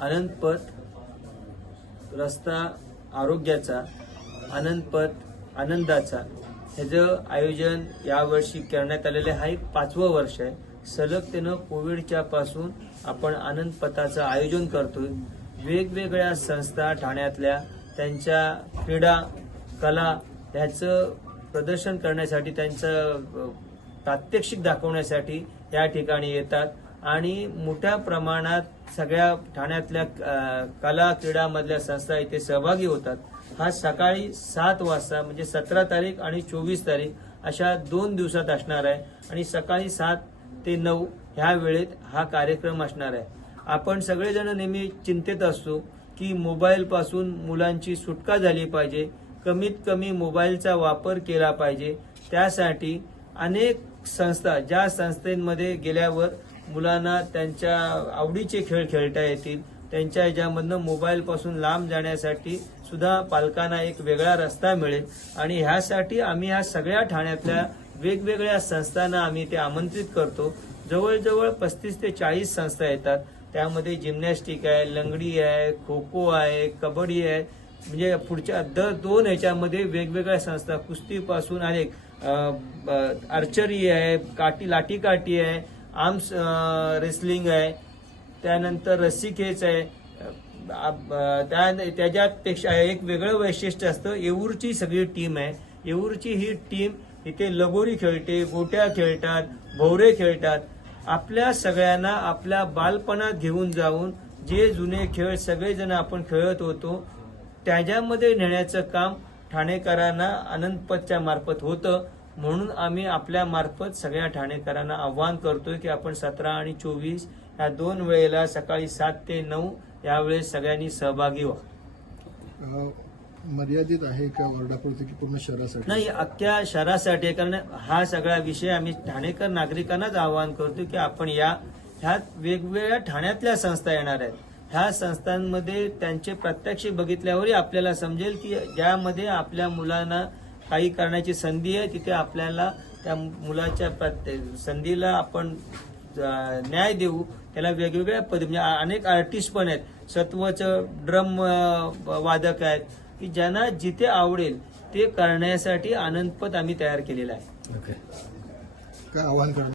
अनंतपथ रस्ता आरोग्याचा, अनंतपथ आनंदाचा ह्याचं आयोजन यावर्षी करण्यात आलेले आहे. 5वं वर्ष आहे. सलगतेनं कोविडच्या पासून आपण आनंदपथाचं आयोजन करतोय. वेगवेगळ्या संस्था ठाण्यातल्या त्यांच्या क्रीडा कला ह्याचं प्रदर्शन करण्यासाठी, त्यांचं प्रात्यक्षिक दाखवण्यासाठी या ठिकाणी येतात आणि मोठ्या प्रमाणात सगळ्या ठाण्यातल्या कला क्रीडामधल्या संस्था इथे सहभागी होतात. हा सकाळी 7 वाजता म्हणजे 17 तारीख आणि 24 तारीख अशा 2 दिवसात असणार आहे आणि सकाळी 7 ते 9 ह्या वेळेत हा कार्यक्रम असणार आहे. आपण सगळेजण नेहमी चिंतेत असतो की मोबाईल पासून मुलांची सुटका झाली पाहिजे, कमीत कमी मोबाईलचा वापर केला पाहिजे. त्यासाठी अनेक संस्था, ज्या संस्थेमध्ये गेल्यावर मुलांना त्यांच्या आवडीचे खेळ खेळता येतील, त्यांच्या ह्याच्यामधनं मोबाईलपासून लांब जाण्यासाठी सुद्धा पालकांना एक वेगळा रस्ता मिळेल आणि ह्यासाठी आम्ही ह्या सगळ्या ठाण्यातल्या वेगवेगळ्या संस्थांना आम्ही ते आमंत्रित करतो. जवळजवळ 35 ते 40 संस्था येतात. त्यामध्ये जिम्नॅस्टिक आहे, लंगडी आहे, खो खो आहे, कबड्डी आहे. म्हणजे पुढच्या दर 2 ह्याच्यामध्ये वेगवेगळ्या संस्था, कुस्तीपासून अनेक आर्चरी आहे, लाठीकाठी आहे, आर्म्स रेसलिंग आहे, त्यानंतर रस्सीखेच आहे. त्याच्यापेक्षा एक वेगळं वैशिष्ट्य असतं, येऊरची सगळी टीम आहे. येऊरची ही टीम इथे लगोरी खेळते, गोट्या खेळतात, भोवरे खेळतात. आपल्या सगळ्यांना आपल्या बालपणात घेऊन जाऊन जे जुने खेळ सगळेजण आपण खेळत होतो त्याच्यामध्ये नेण्याचं काम ठाणेकरांना अनंतपथच्या मार्फत होतं. म्हणून आम्ही आपल्या मार्फत सगळ्या ठाणेकरांना आव्हान करतोय की आपण 17 आणि 24 या 2 वेळेला सकाळी 7 ते 9 यावेळेस सगळ्यांनी सहभागी व्हा. मर्यादित आहे का वर्धापुरती की पूर्ण शहरासाठी? नाही, अख्ख्या शहरासाठी. कारण हा सगळा विषय आम्ही ठाणेकर नागरिकांनाच आवाहन करतो की आपण ह्यात वेगवेगळ्या ठाण्यातल्या संस्था येणार आहेत. ह्या संस्थांमध्ये त्यांचे प्रात्यक्षिक बघितल्यावरही आपल्याला समजेल की ज्यामध्ये आपल्या मुलांना काही करण्याची संधी आहे तिथे आपल्याला त्या मुलाच्या संधीला आपण न्याय देऊ. त्याला वेगवेगळ्या म्हणजे अनेक आर्टिस्ट पण आहेत, सत्वचं ड्रम वादक आहेत की ज्यांना जिथे आवडेल ते करण्यासाठी आनंदपथ आम्ही तयार केलेला आहे. काय आवाहन करणार?